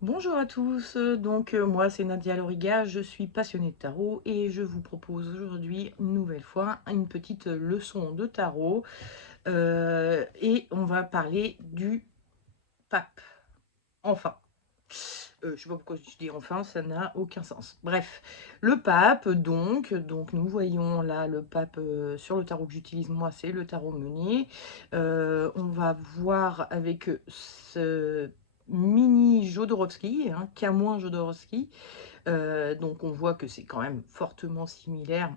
Bonjour à tous, moi c'est Nadia Loriga, je suis passionnée de tarot et je vous propose aujourd'hui une nouvelle fois une petite leçon de tarot et on va parler du pape. Enfin, je sais pas pourquoi je dis enfin, ça n'a aucun sens. Bref, le pape donc nous voyons là le pape sur le tarot que j'utilise moi, c'est le tarot Meunier. On va voir avec ce mini Jodorowsky, hein, Camoin Jodorowsky. Donc on voit que c'est quand même fortement similaire,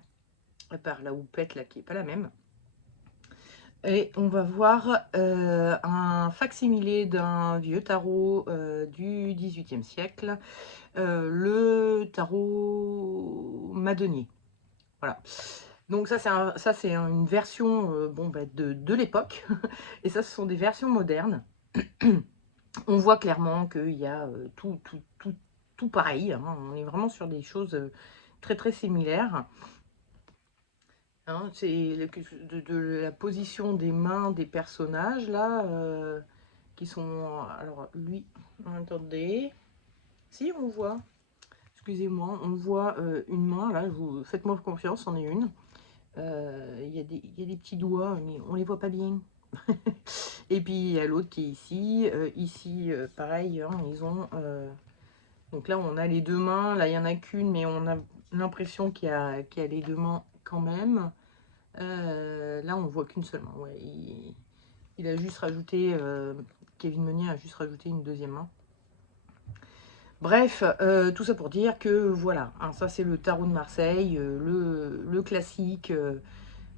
à part la houppette là qui est pas la même. Et on va voir un facsimilé d'un vieux tarot du XVIIIe siècle, le tarot Madonier. Voilà. Donc ça c'est une version de l'époque. Et ça, ce sont des versions modernes. On voit clairement qu'il y a tout pareil, hein. On est vraiment sur des choses très très similaires. Hein, c'est de la position des mains des personnages là, qui sont. Alors lui, attendez. Si on voit, excusez-moi, on voit une main là. Faites-moi confiance, c'en est une. Il y a des petits doigts, mais on les voit pas bien. Et puis il y a l'autre qui est ici. Ici, pareil, hein, ils ont. Donc là, on a les deux mains. Là, il y en a qu'une, mais on a l'impression qu'il y a les deux mains quand même. Là, on voit qu'une seule main. Ouais, il a juste rajouté, Kevin Meunier a juste rajouté une deuxième main. Bref, tout ça pour dire que voilà, hein, ça c'est le tarot de Marseille, le classique,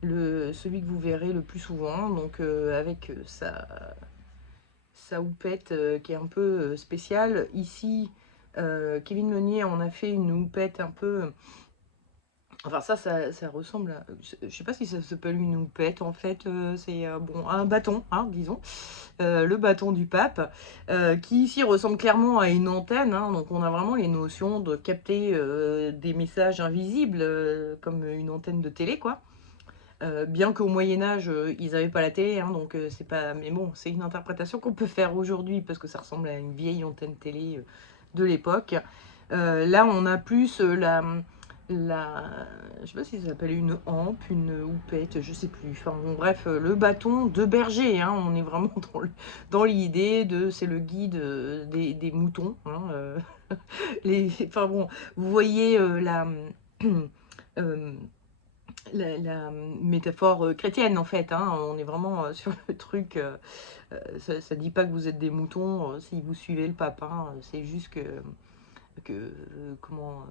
celui que vous verrez le plus souvent, donc avec sa houppette qui est un peu spéciale. Ici, Kevin Meunier en a fait une houppette un peu. Enfin, ça ressemble à. Je sais pas si ça s'appelle une houppette, en fait, c'est bon, un bâton, hein, disons. Le bâton du pape, qui ici ressemble clairement à une antenne, hein. Donc on a vraiment les notions de capter des messages invisibles, comme une antenne de télé, quoi. Bien qu'au Moyen-Âge, ils n'avaient pas la télé, hein, donc c'est pas. Mais bon, c'est une interprétation qu'on peut faire aujourd'hui, parce que ça ressemble à une vieille antenne télé de l'époque. Là, on a plus la, je sais pas si ça s'appelle une hampe, une houppette, je sais plus. Enfin bon, bref, le bâton de berger, hein, on est vraiment dans l'idée de, c'est le guide des moutons, hein, enfin bon, vous voyez euh, la métaphore chrétienne en fait, hein, on est vraiment sur le truc, ça dit pas que vous êtes des moutons si vous suivez le pape, hein, c'est juste comment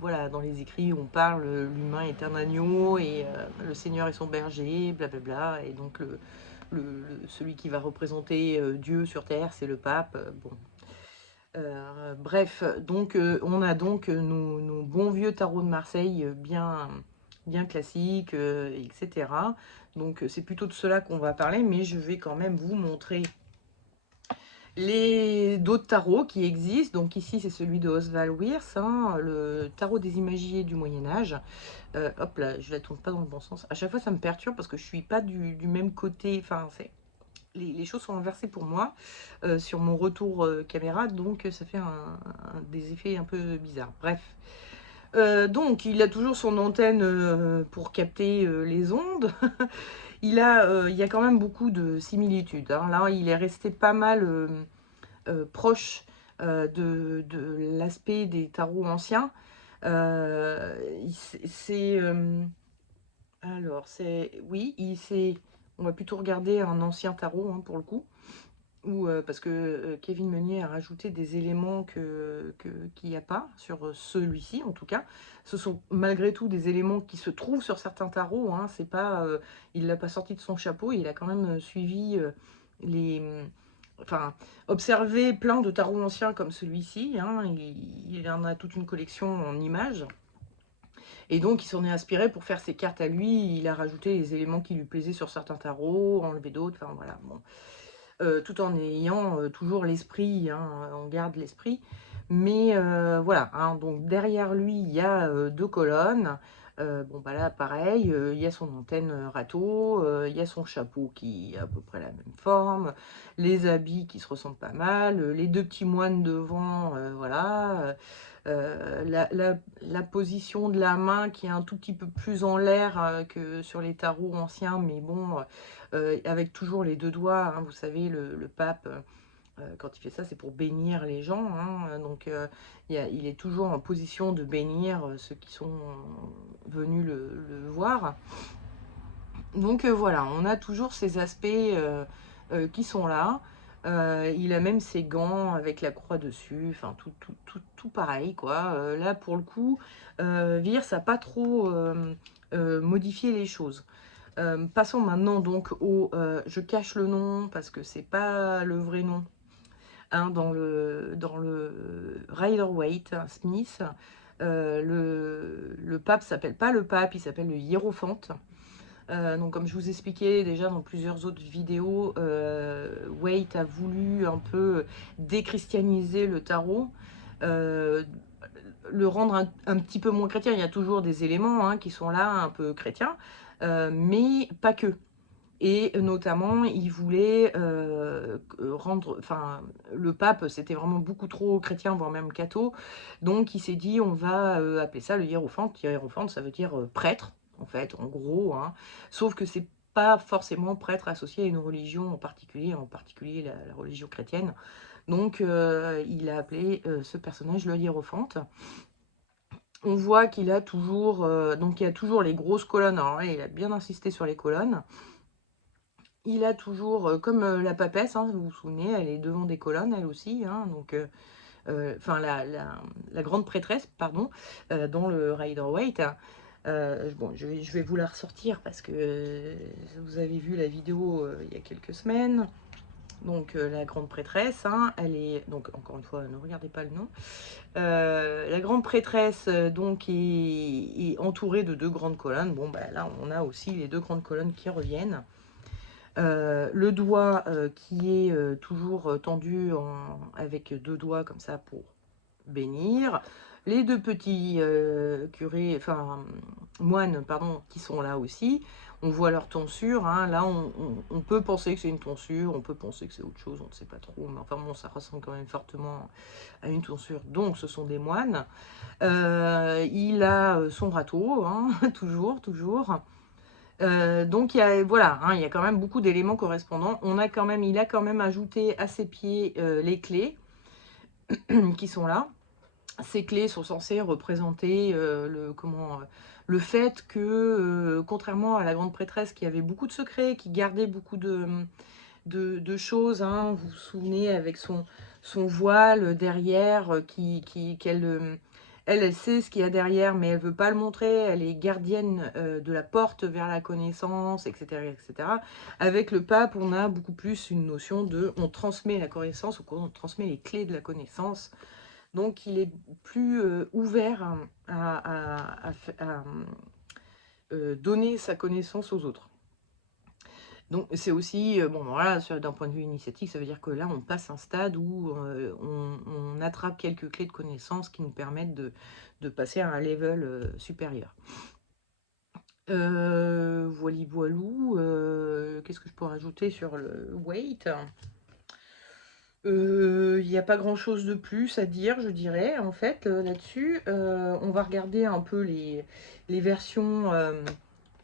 voilà, dans les écrits on parle, l'humain est un agneau et le Seigneur est son berger, blablabla, et donc celui qui va représenter Dieu sur terre, c'est le pape. Bon. Bref, donc on a donc nos bons vieux tarots de Marseille bien classiques, etc. Donc c'est plutôt de cela qu'on va parler, mais je vais quand même vous montrer les d'autres tarots qui existent. Donc ici c'est celui de Oswald Wirth, hein, le tarot des imagiers du Moyen-Âge. Hop là, je la tourne pas dans le bon sens. À chaque fois ça me perturbe parce que je suis pas du même côté. Enfin, les choses sont inversées pour moi sur mon retour caméra, donc ça fait des effets un peu bizarres. Bref. Donc il a toujours son antenne pour capter les ondes. Il y a quand même beaucoup de similitudes, hein. Là, il est resté pas mal proche de l'aspect des tarots anciens. Euh, c'est alors c'est oui, on va plutôt regarder un ancien tarot, hein, pour le coup. Parce que Kevin Meunier a rajouté des éléments qu'il n'y a pas sur celui-ci, en tout cas. Ce sont malgré tout des éléments qui se trouvent sur certains tarots, hein. C'est pas, il ne l'a pas sorti de son chapeau, il a quand même suivi les. Enfin, observé plein de tarots anciens comme celui-ci, hein. Il en a toute une collection en images. Et donc, il s'en est inspiré pour faire ses cartes à lui. Il a rajouté les éléments qui lui plaisaient sur certains tarots, enlevé d'autres. Enfin, voilà. Bon. Tout en ayant toujours l'esprit, hein, on garde l'esprit. Mais voilà, hein, donc derrière lui, il y a deux colonnes. Bon, bah là, pareil, il y a son antenne râteau, il y a son chapeau qui a à peu près la même forme, les habits qui se ressemblent pas mal, les deux petits moines devant, voilà. La position de la main qui est un tout petit peu plus en l'air que sur les tarots anciens, mais bon, avec toujours les deux doigts, hein, vous savez, le pape. Quand il fait ça, c'est pour bénir les gens, hein, donc il est toujours en position de bénir ceux qui sont venus le voir. Donc voilà, on a toujours ces aspects qui sont là. Il a même ses gants avec la croix dessus, enfin tout pareil, quoi. Là, pour le coup, Vir, ça n'a pas trop modifié les choses. Passons maintenant donc au je cache le nom parce que c'est pas le vrai nom, hein, dans le Rider-Waite Smith. Le pape s'appelle pas le pape, il s'appelle le hiérophante. Donc comme je vous expliquais déjà dans plusieurs autres vidéos, Waite a voulu un peu déchristianiser le tarot, le rendre un petit peu moins chrétien. Il y a toujours des éléments, hein, qui sont là un peu chrétiens, mais pas que. Et notamment, il voulait rendre, enfin, le pape, c'était vraiment beaucoup trop chrétien, voire même catho. Donc, il s'est dit, on va appeler ça le hiérophante. Hiérophante, ça veut dire prêtre, en fait, en gros, hein. Sauf que c'est pas forcément prêtre associé à une religion en particulier la religion chrétienne. Donc, il a appelé ce personnage le hiérophante. On voit qu'il a toujours, donc il y a toujours les grosses colonnes. Alors là, il a bien insisté sur les colonnes. Il a toujours, comme la papesse, hein, vous vous souvenez, elle est devant des colonnes, elle aussi, hein, donc, enfin, la grande prêtresse, pardon, dans le Rider-Waite. Bon, je vais vous la ressortir parce que vous avez vu la vidéo il y a quelques semaines. Donc, la grande prêtresse, hein, elle est, donc, encore une fois, ne regardez pas le nom. La grande prêtresse, donc, est entourée de deux grandes colonnes. Bon, bah, là, on a aussi les deux grandes colonnes qui reviennent. Le doigt qui est toujours tendu avec deux doigts comme ça pour bénir. Les deux petits curés, enfin moines, pardon, qui sont là aussi. On voit leur tonsure, hein. Là, on peut penser que c'est une tonsure, on peut penser que c'est autre chose, on ne sait pas trop. Mais enfin bon, ça ressemble quand même fortement à une tonsure. Donc, ce sont des moines. Il a son râteau, hein, toujours, toujours. Donc, voilà, hein, il y a quand même beaucoup d'éléments correspondants. Il a quand même ajouté à ses pieds les clés qui sont là. Ces clés sont censées représenter le fait que, contrairement à la grande prêtresse qui avait beaucoup de secrets, qui gardait beaucoup de choses, hein, vous vous souvenez, avec son voile derrière, elle sait ce qu'il y a derrière, mais elle veut pas le montrer. Elle est gardienne de la porte vers la connaissance, etc., etc. Avec le pape, on a beaucoup plus une notion de on transmet la connaissance, ou on transmet les clés de la connaissance. Donc, il est plus ouvert à donner sa connaissance aux autres. Donc, c'est aussi, bon, voilà, d'un point de vue initiatique, ça veut dire que là, on passe un stade où on attrape quelques clés de connaissances qui nous permettent de passer à un level supérieur. Voili voilou, qu'est-ce que je peux rajouter sur le weight? Il n'y a pas grand-chose de plus à dire, je dirais, en fait, là-dessus. On va regarder un peu les versions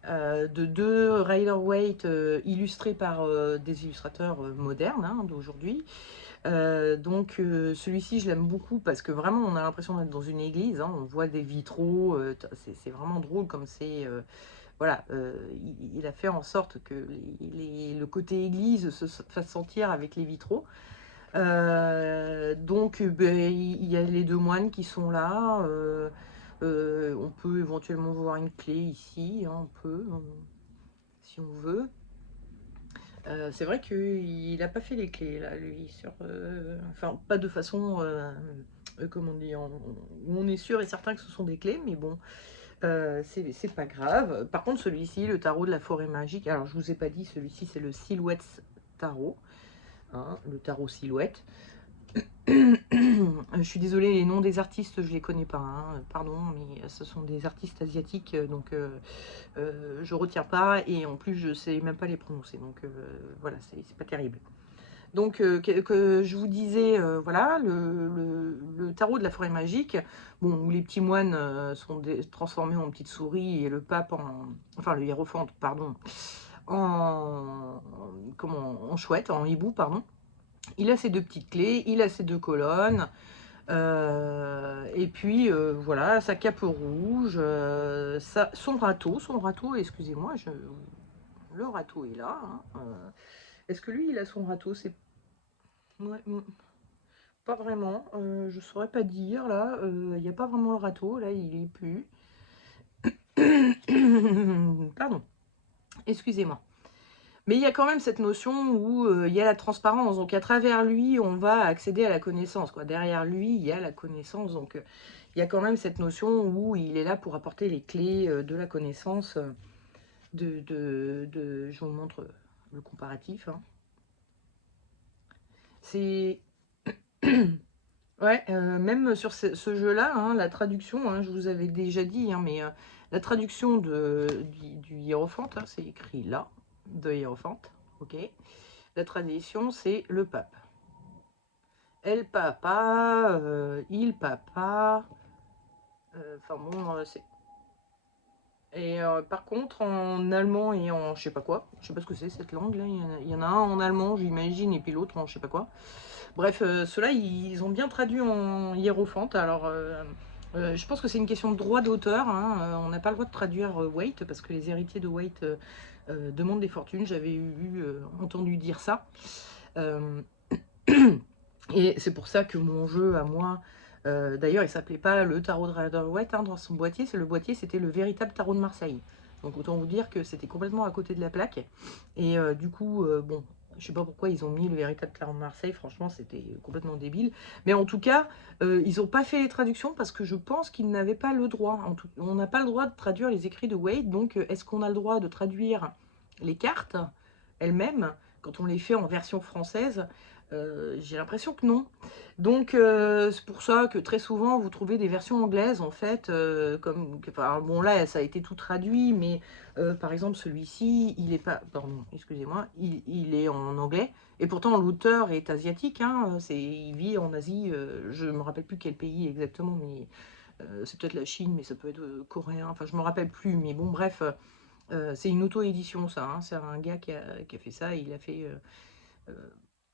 de deux Rider-Waite illustrées par des illustrateurs modernes, hein, d'aujourd'hui. Donc celui-ci, je l'aime beaucoup parce que vraiment, on a l'impression d'être dans une église, hein. On voit des vitraux, c'est vraiment drôle comme c'est... voilà, il a fait en sorte que le côté église se fasse sentir avec les vitraux. Donc, ben, il y a les deux moines qui sont là. On peut éventuellement voir une clé ici, hein, on peut, si on veut. C'est vrai qu'il n'a pas fait les clés, là, lui, enfin, pas de façon, comment dire, où on est sûr et certain que ce sont des clés, mais bon, c'est pas grave. Par contre, celui-ci, le tarot de la forêt magique, alors je vous ai pas dit, celui-ci, c'est le Silhouette Tarot, hein, le tarot Silhouette. Je suis désolée, les noms des artistes, je les connais pas, hein, pardon, mais ce sont des artistes asiatiques, donc je retiens pas, et en plus je sais même pas les prononcer, donc voilà, c'est pas terrible. Donc que je vous disais, voilà, le tarot de la forêt magique, bon, où les petits moines sont transformés en petites souris, et le pape enfin le hiérophante, pardon, en, en chouette, en hibou, pardon. Il a ses deux petites clés, il a ses deux colonnes, et puis voilà, sa cape rouge, son râteau, excusez-moi, le râteau est là, hein, est-ce que lui, il a son râteau? C'est ouais, pas vraiment, je saurais pas dire, là, il n'y a pas vraiment le râteau, là, il est plus. Pardon, excusez-moi. Mais il y a quand même cette notion où il y a la transparence, donc à travers lui, on va accéder à la connaissance, quoi. Derrière lui, il y a la connaissance, donc il y a quand même cette notion où il est là pour apporter les clés de la connaissance, je vous montre le comparatif, hein. C'est... Ouais, même sur ce jeu-là, hein, la traduction, hein, je vous avais déjà dit, hein, mais la traduction du hiérophante, hein, c'est écrit là, de hiérophante, ok. La traduction, c'est le pape. El papa, il papa, enfin bon, c'est... Et par contre, en allemand et en je sais pas quoi, je sais pas ce que c'est cette langue-là, il y en a un en allemand, j'imagine, et puis l'autre en je sais pas quoi. Bref, ceux-là, ils ont bien traduit en hiérophante. Alors, je pense que c'est une question de droit d'auteur, hein. On n'a pas le droit de traduire Waite, parce que les héritiers de Waite demandent des fortunes. J'avais entendu dire ça. Euh, et c'est pour ça que mon jeu, à moi, d'ailleurs, il s'appelait pas le tarot de Rider-Waite, hein, dans son boîtier. Le boîtier, c'était le véritable tarot de Marseille. Donc, autant vous dire que c'était complètement à côté de la plaque. Et du coup, bon, je sais pas pourquoi ils ont mis le véritable tarot de Marseille. Franchement, c'était complètement débile. Mais en tout cas, ils n'ont pas fait les traductions parce que je pense qu'ils n'avaient pas le droit. On n'a pas le droit de traduire les écrits de Waite. Donc, est-ce qu'on a le droit de traduire les cartes elles-mêmes quand on les fait en version française? J'ai l'impression que non. Donc c'est pour ça que très souvent vous trouvez des versions anglaises en fait, enfin, bon là ça a été tout traduit, mais par exemple celui-ci il est pas, pardon, excusez-moi, il est en anglais, et pourtant l'auteur est asiatique, hein, il vit en Asie, je me rappelle plus quel pays exactement, mais c'est peut-être la Chine, mais ça peut être coréen, enfin je me rappelle plus, mais bon bref, c'est une auto-édition ça, hein, c'est un gars qui a fait ça, il a fait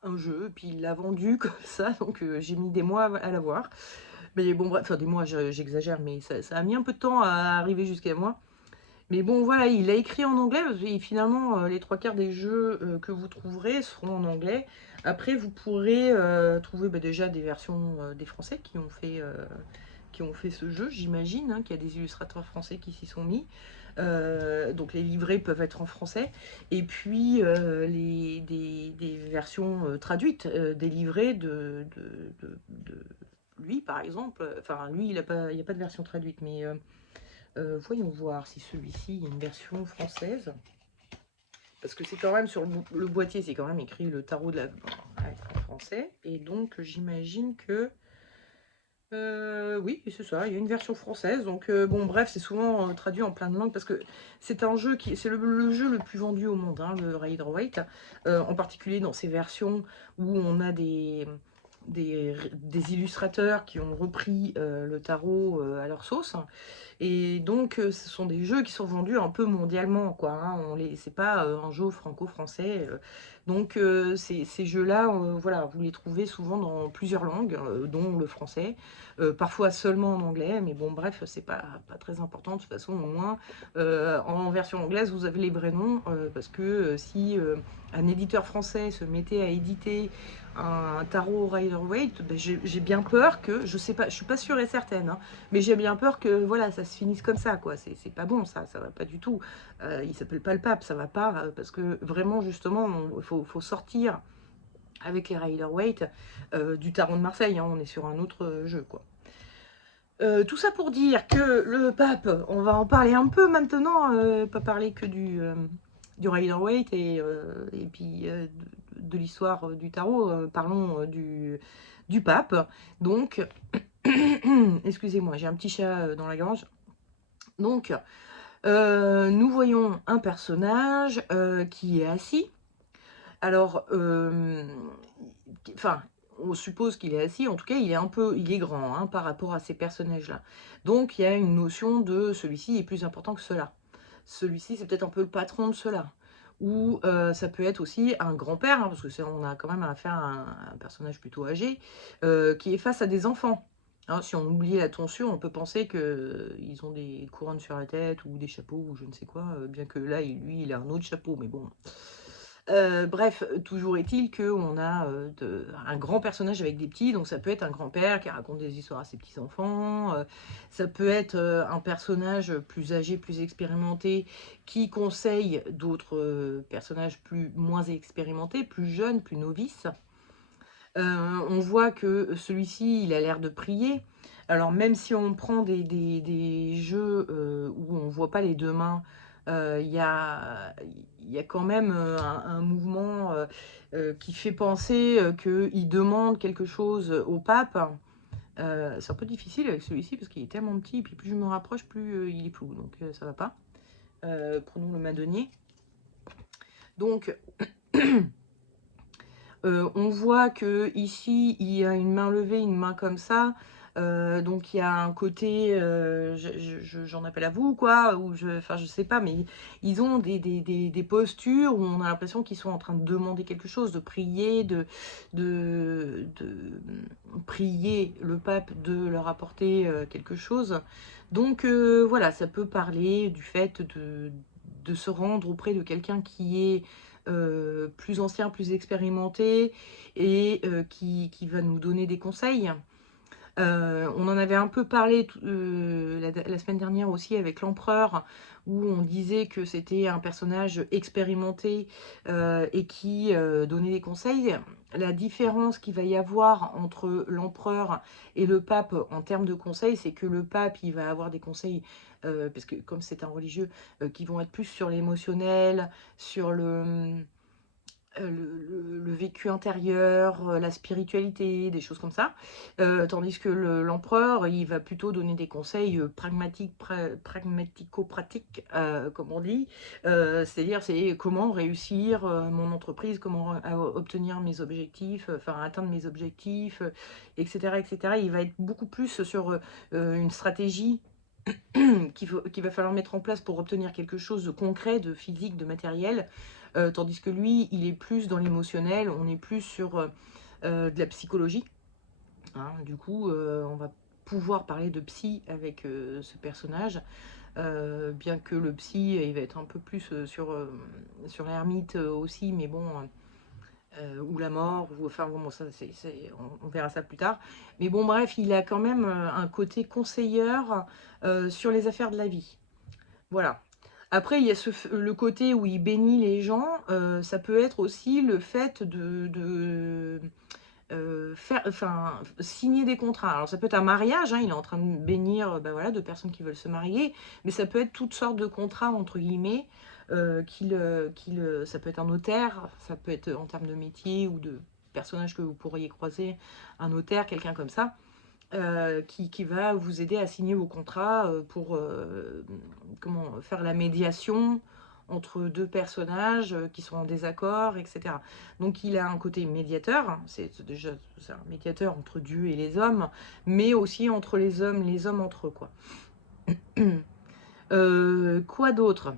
un jeu, puis il l'a vendu comme ça, donc j'ai mis des mois à l'avoir. Mais bon, bref, enfin des mois, j'exagère, mais ça a mis un peu de temps à arriver jusqu'à moi. Mais bon, voilà, il a écrit en anglais, et finalement, les trois quarts des jeux que vous trouverez seront en anglais. Après, vous pourrez trouver déjà des versions des Français qui ont fait ce jeu, j'imagine, hein, qu'il y a des illustrateurs français qui s'y sont mis. Donc les livrets peuvent être en français. Et puis des versions traduites, des livrets de lui, par exemple. Enfin, lui, il n'y a pas de version traduite, mais voyons voir si celui-ci, il y a une version française. Parce que c'est quand même sur le boîtier, c'est quand même écrit le tarot de la... en français. Et donc, j'imagine que... oui, c'est ça, il y a une version française. Donc, bon, bref, c'est souvent traduit en plein de langues. Parce que c'est un jeu qui... C'est le jeu le plus vendu au monde, hein, le Rider-Waite. En particulier dans ces versions où on a des illustrateurs qui ont repris le tarot à leur sauce. Et donc, ce sont des jeux qui sont vendus un peu mondialement, quoi, hein. C'est pas un jeu franco-français. Donc, ces jeux-là, voilà, vous les trouvez souvent dans plusieurs langues, dont le français, parfois seulement en anglais. Mais bon, bref, c'est pas très important. De toute façon, au moins, en version anglaise, vous avez les vrais noms, parce que si un éditeur français se mettait à éditer un tarot Rider-Waite, ben, j'ai bien peur que, je sais pas, je suis pas sûre et certaine, hein, mais j'ai bien peur que voilà, ça se finisse comme ça, quoi. C'est pas bon, ça va pas du tout. Il s'appelle pas le pape, ça va pas, parce que vraiment, justement, il faut sortir avec les Rider-Waite du tarot de Marseille, hein, on est sur un autre jeu, quoi. Tout ça pour dire que le pape, on va en parler un peu maintenant, pas parler que du Rider-Waite et puis de l'histoire du tarot, parlons du pape. Donc, excusez-moi, j'ai un petit chat dans la gorge. Donc, nous voyons un personnage qui est assis. Alors, enfin, on suppose qu'il est assis, en tout cas, il est grand hein, par rapport à ces personnages-là. Donc, il y a une notion de celui-ci est plus important que cela. Celui-ci, c'est peut-être un peu le patron de cela. Ou ça peut être aussi un grand-père, hein, parce que on a quand même affaire à un personnage plutôt âgé, qui est face à des enfants. Hein, si on oublie la tonsure, on peut penser qu'ils ont des couronnes sur la tête ou des chapeaux ou je ne sais quoi, bien que là, lui, il a un autre chapeau, mais bon. Bref, toujours est-il qu'on a un grand personnage avec des petits, donc ça peut être un grand-père qui raconte des histoires à ses petits-enfants, ça peut être un personnage plus âgé, plus expérimenté, qui conseille d'autres personnages moins expérimentés, plus jeunes, plus novices. On voit que celui-ci, il a l'air de prier. Alors même si on prend des jeux où on ne voit pas les deux mains, il y a quand même un mouvement qui fait penser qu'il demande quelque chose au pape. C'est un peu difficile avec celui-ci parce qu'il est tellement petit, et puis plus je me rapproche, plus il est flou, donc ça va pas. Prenons le madonnier. Donc, on voit que ici il y a une main levée, une main comme ça. Donc il y a un côté, j'en appelle à vous, quoi, ou enfin je sais pas, mais ils ont des postures où on a l'impression qu'ils sont en train de demander quelque chose, de prier, de prier le pape de leur apporter quelque chose. Donc voilà, ça peut parler du fait de se rendre auprès de quelqu'un qui est plus ancien, plus expérimenté et qui va nous donner des conseils. On en avait un peu parlé la semaine dernière aussi avec l'empereur, où on disait que c'était un personnage expérimenté et qui donnait des conseils. La différence qu'il va y avoir entre l'empereur et le pape en termes de conseils, c'est que le pape, il va avoir des conseils, parce que comme c'est un religieux, qui vont être plus sur l'émotionnel, sur le vécu intérieur, la spiritualité, des choses comme ça. Tandis que l'empereur, il va plutôt donner des conseils pragmatico-pratiques, comme on dit. C'est-à-dire, c'est comment réussir mon entreprise, comment obtenir mes objectifs, enfin atteindre mes objectifs, etc., etc. Il va être beaucoup plus sur une stratégie qu'il va falloir mettre en place pour obtenir quelque chose de concret, de physique, de matériel, tandis que lui, il est plus dans l'émotionnel, on est plus sur de la psychologie. Hein. Du coup, on va pouvoir parler de psy avec ce personnage, bien que le psy, il va être un peu plus sur l'ermite aussi, mais bon... ou la mort, ou enfin bon, ça, on verra ça plus tard. Mais bon, bref, il a quand même un côté conseilleur sur les affaires de la vie. Voilà. Après, il y a le côté où il bénit les gens. Ça peut être aussi le fait de signer des contrats. Alors ça peut être un mariage, hein, il est en train de bénir voilà, deux personnes qui veulent se marier, mais ça peut être toutes sortes de contrats, entre guillemets, ça peut être un notaire, ça peut être en termes de métier ou de personnage que vous pourriez croiser, un notaire, quelqu'un comme ça, qui va vous aider à signer vos contrats pour faire la médiation entre deux personnages qui sont en désaccord, etc. Donc il a un côté médiateur, c'est un médiateur entre Dieu et les hommes, mais aussi entre les hommes entre eux, quoi. Quoi d'autre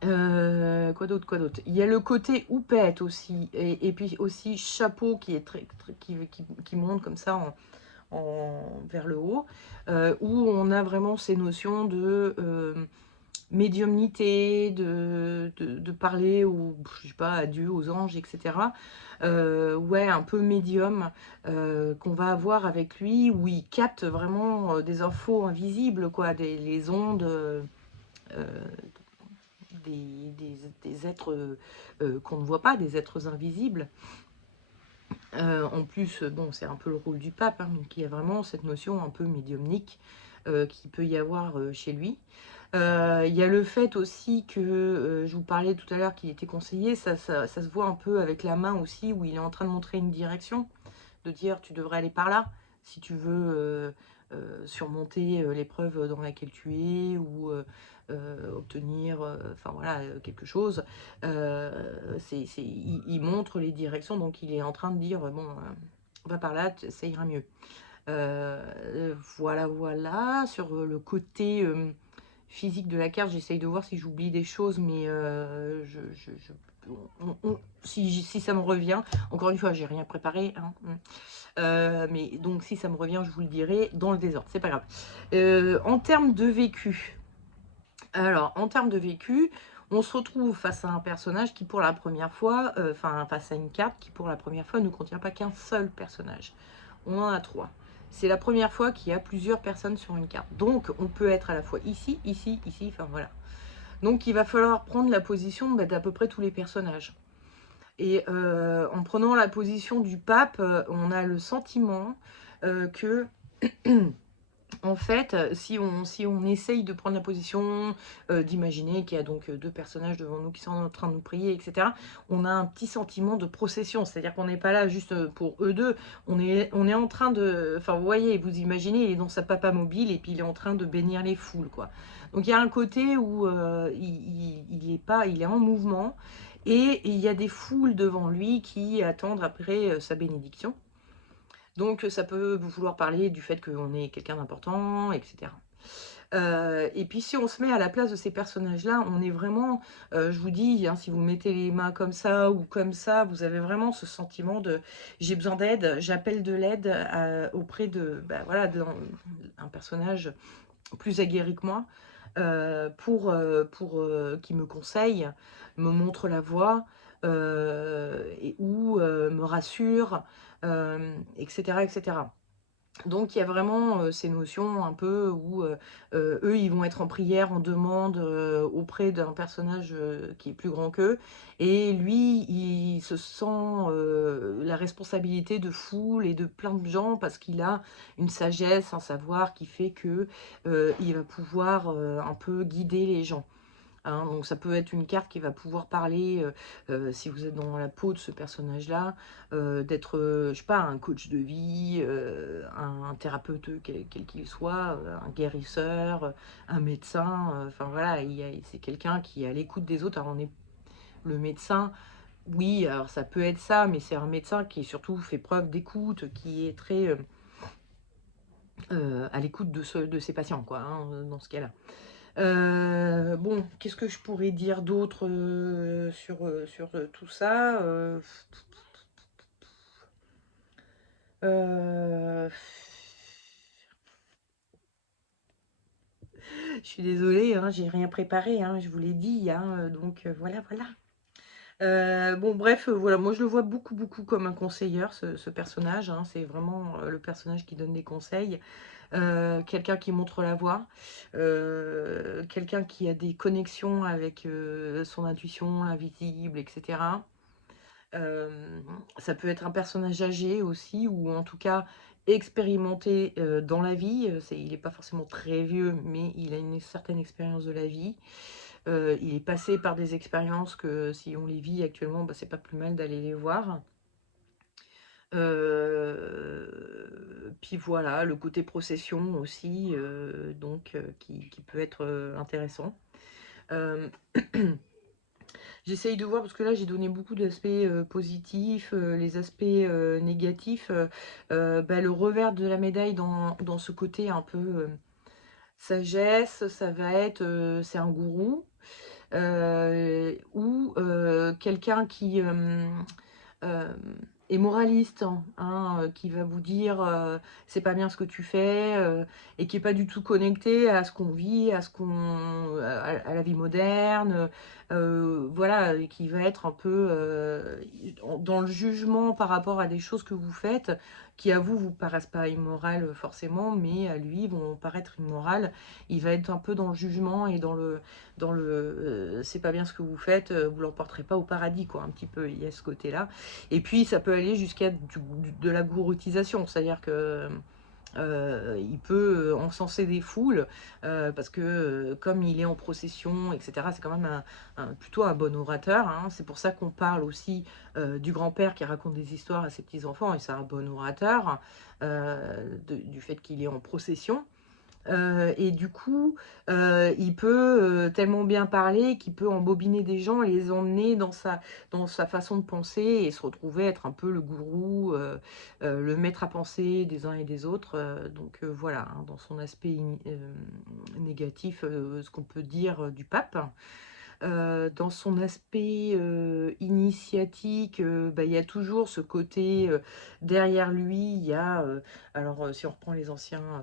quoi d'autre? Il y a le côté houppette aussi, et puis aussi chapeau qui est qui monte comme ça vers le haut, où on a vraiment ces notions de médiumnité, de parler je sais pas, à Dieu, aux anges, etc. Ouais, un peu médium qu'on va avoir avec lui, où il capte vraiment des infos invisibles, quoi, les ondes, des êtres qu'on ne voit pas, des êtres invisibles. En plus, bon, c'est un peu le rôle du pape, hein, donc il y a vraiment cette notion un peu médiumnique qui peut y avoir chez lui. Il y a le fait aussi que, je vous parlais tout à l'heure qu'il était conseillé, ça se voit un peu avec la main aussi, où il est en train de montrer une direction, de dire: «Tu devrais aller par là, si tu veux, surmonter, l'épreuve dans laquelle tu es ou obtenir, enfin voilà, quelque chose». Il montre les directions, donc il est en train de dire: «Bon, va par là, ça ira mieux». Voilà, voilà. Sur le côté physique de la carte, j'essaye de voir si j'oublie des choses, mais si ça me revient, encore une fois, j'ai rien préparé, hein, mais donc si ça me revient, je vous le dirai dans le désordre, c'est pas grave. En termes de vécu, alors en termes de vécu, on se retrouve face à un personnage qui pour la première fois, enfin face à une carte qui pour la première fois ne contient pas qu'un seul personnage. On en a 3. C'est la première fois qu'il y a plusieurs personnes sur une carte. Donc, on peut être à la fois ici, ici, ici, enfin voilà. Donc, il va falloir prendre la position d'à peu près tous les personnages. Et en prenant la position du pape, on a le sentiment que en fait, si on essaye de prendre la position, d'imaginer qu'il y a donc 2 personnages devant nous qui sont en train de nous prier, et cetera, on a un petit sentiment de procession. C'est-à-dire qu'on n'est pas là juste, pour eux 2, on est en train de, enfin, vous voyez, vous imaginez, il est dans sa papa mobile et puis il est en train de bénir les foules, quoi. Donc il y a un côté où, il est en mouvement et il y a des foules devant lui qui attendent après, sa bénédiction. Donc ça peut vouloir parler du fait qu'on est quelqu'un d'important, etc. Et puis si on se met à la place de ces personnages-là, on est vraiment, je vous dis, hein, si vous mettez les mains comme ça ou comme ça, vous avez vraiment ce sentiment de j'ai besoin d'aide, j'appelle de l'aide auprès de, bah, voilà, d'un personnage plus aguerri que moi, pour qui me conseille, me montre la voie, ou me rassure, etc., etc. Donc il y a vraiment, ces notions un peu où, eux, ils vont être en prière, en demande, auprès d'un personnage, qui est plus grand qu'eux et lui, il se sent, la responsabilité de foule et de plein de gens parce qu'il a une sagesse, un savoir qui fait que, il va pouvoir, un peu guider les gens. Hein, donc ça peut être une carte qui va pouvoir parler, si vous êtes dans la peau de ce personnage-là, d'être, je sais pas, un coach de vie, un thérapeute quel qu'il soit, un guérisseur, un médecin, enfin voilà, c'est quelqu'un qui est à l'écoute des autres. Alors le médecin, oui, alors ça peut être ça, mais c'est un médecin qui surtout fait preuve d'écoute, qui est très à l'écoute de ses patients, quoi, hein, dans ce cas-là. Bon, qu'est-ce que je pourrais dire d'autre, sur tout ça? Heu, je suis désolée, hein, j'ai rien préparé, hein, je vous l'ai dit, hein, donc voilà, voilà. Bon bref, voilà, moi je le vois beaucoup, beaucoup comme un conseilleur ce personnage, hein. C'est vraiment, le personnage qui donne des conseils. Quelqu'un qui montre la voie, quelqu'un qui a des connexions avec, son intuition, l'invisible, et cetera. Ça peut être un personnage âgé aussi ou en tout cas expérimenté, dans la vie, il est pas forcément très vieux, mais il a une certaine expérience de la vie. Il est passé par des expériences que si on les vit actuellement, bah, c'est pas plus mal d'aller les voir. Puis voilà, le côté procession aussi, donc qui peut être, intéressant. Hem J'essaye de voir parce que là j'ai donné beaucoup d'aspects, positifs, les aspects, négatifs, bah, le revers de la médaille dans ce côté un peu, sagesse, ça va être, c'est un gourou, ou quelqu'un qui, hem, est moraliste, hein, qui va vous dire, «C'est pas bien ce que tu fais», et qui est pas du tout connecté à ce qu'on vit, à ce qu'on à la vie moderne, voilà, et qui va être un peu, dans le jugement par rapport à des choses que vous faites, qui à vous, vous paraissent pas immorales, forcément, mais à lui vont paraître immorales. Il va être un peu dans le jugement et «C'est pas bien ce que vous faites, vous l'emporterez pas au paradis», quoi, un petit peu, il y a ce côté-là. Et puis ça peut aller jusqu'à de la gouroutisation, c'est-à-dire que, il peut encenser des foules, parce que comme il est en procession, etc., c'est quand même plutôt un bon orateur, hein. C'est pour ça qu'on parle aussi du grand-père qui raconte des histoires à ses petits-enfants, et c'est un bon orateur, du fait qu'il est en procession. Et du coup, il peut tellement bien parler qu'il peut embobiner des gens et les emmener dans sa façon de penser et se retrouver être un peu le gourou, le maître à penser des uns et des autres. Donc voilà, hein, dans son aspect négatif, ce qu'on peut dire du pape. Dans son aspect initiatique, bah, il y a toujours ce côté, derrière lui, il y a, alors si on reprend les anciens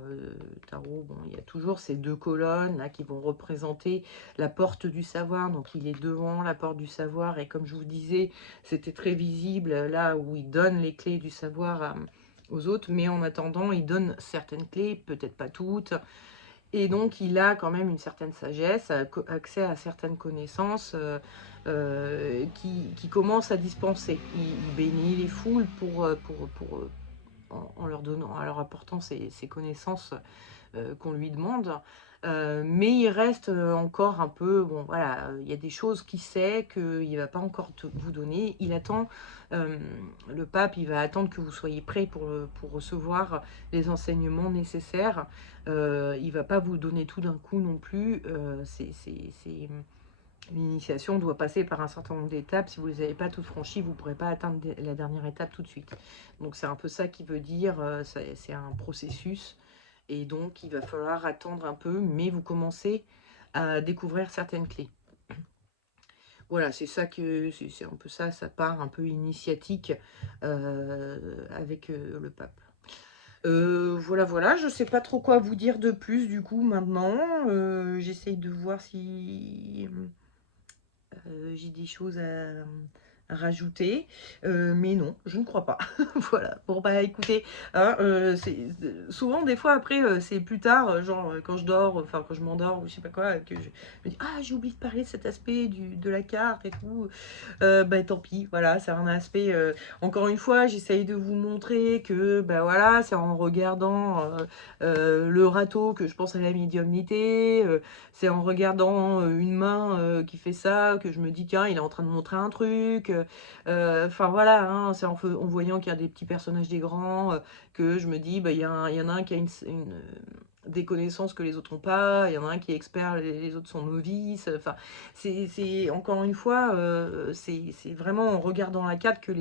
tarots, bon, il y a toujours ces deux colonnes là, qui vont représenter la porte du savoir, donc il est devant la porte du savoir, et comme je vous disais, c'était très visible là où il donne les clés du savoir aux autres, mais en attendant, il donne certaines clés, peut-être pas toutes, et donc, il a quand même une certaine sagesse, accès à certaines connaissances qui commence à dispenser. Il bénit les foules en leur donnant, en leur apportant ces connaissances qu'on lui demande. Mais il reste encore un peu, bon voilà, il y a des choses qu'il sait qu'il ne va pas encore vous donner. Il attend, le pape, il va attendre que vous soyez prêts pour recevoir les enseignements nécessaires. Il ne va pas vous donner tout d'un coup non plus. L'initiation doit passer par un certain nombre d'étapes. Si vous ne les avez pas toutes franchies, vous ne pourrez pas atteindre la dernière étape tout de suite. Donc c'est un peu ça qui veut dire, c'est un processus. Et donc il va falloir attendre un peu, mais vous commencez à découvrir certaines clés. Voilà, c'est ça que c'est un peu ça, ça part un peu initiatique avec le pape. Voilà, voilà, je sais pas trop quoi vous dire de plus du coup maintenant. J'essaye de voir si j'ai des choses à rajouter, mais non, je ne crois pas. Voilà, bon bah écoutez, hein, souvent des fois après, c'est plus tard, genre quand je dors, enfin quand je m'endors ou je sais pas quoi, que je me dis: «Ah, j'ai oublié de parler de cet aspect de la carte et tout». Bah tant pis, voilà, c'est un aspect, encore une fois, j'essaye de vous montrer que, bah voilà, c'est en regardant le râteau que je pense à la médiumnité, c'est en regardant une main qui fait ça, que je me dis, tiens, il est en train de montrer un truc. Enfin voilà, hein, c'est en voyant qu'il y a des petits personnages des grands, que je me dis, bah, il y en a un qui a des connaissances que les autres n'ont pas, il y en a un qui est expert, les autres sont novices. Enfin, encore une fois, c'est vraiment en regardant la carte que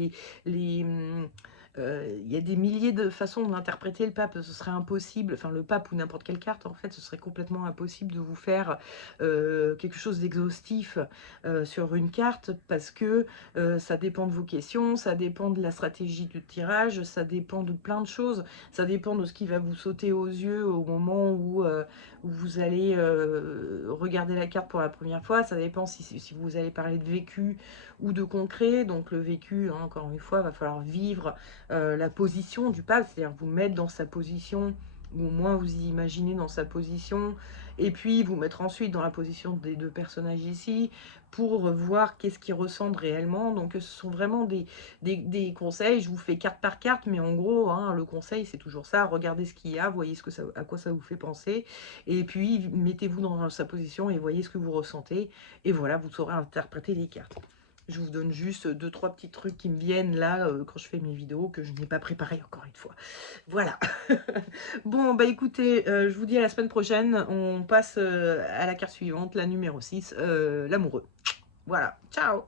il y a des milliers de façons de l'interpréter, le pape. Ce serait impossible, enfin le pape ou n'importe quelle carte, en fait, ce serait complètement impossible de vous faire quelque chose d'exhaustif sur une carte, parce que ça dépend de vos questions, ça dépend de la stratégie du tirage, ça dépend de plein de choses, ça dépend de ce qui va vous sauter aux yeux au moment où vous allez regarder la carte pour la première fois, ça dépend si vous allez parler de vécu ou de concret. Donc le vécu, hein, encore une fois, va falloir vivre la position du pape, c'est-à-dire vous mettre dans sa position, ou au moins vous imaginez dans sa position, et puis vous mettre ensuite dans la position des deux personnages ici, pour voir qu'est-ce qu'ils ressentent réellement. Donc ce sont vraiment des conseils, je vous fais carte par carte, mais en gros, hein, le conseil c'est toujours ça, regardez ce qu'il y a, voyez à quoi ça vous fait penser, et puis mettez-vous dans sa position et voyez ce que vous ressentez, et voilà, vous saurez interpréter les cartes. Je vous donne juste 2-3 petits trucs qui me viennent là quand je fais mes vidéos, que je n'ai pas préparé encore une fois. Voilà. Bon, bah écoutez, je vous dis à la semaine prochaine. On passe à la carte suivante, la numéro 6, l'amoureux. Voilà, ciao!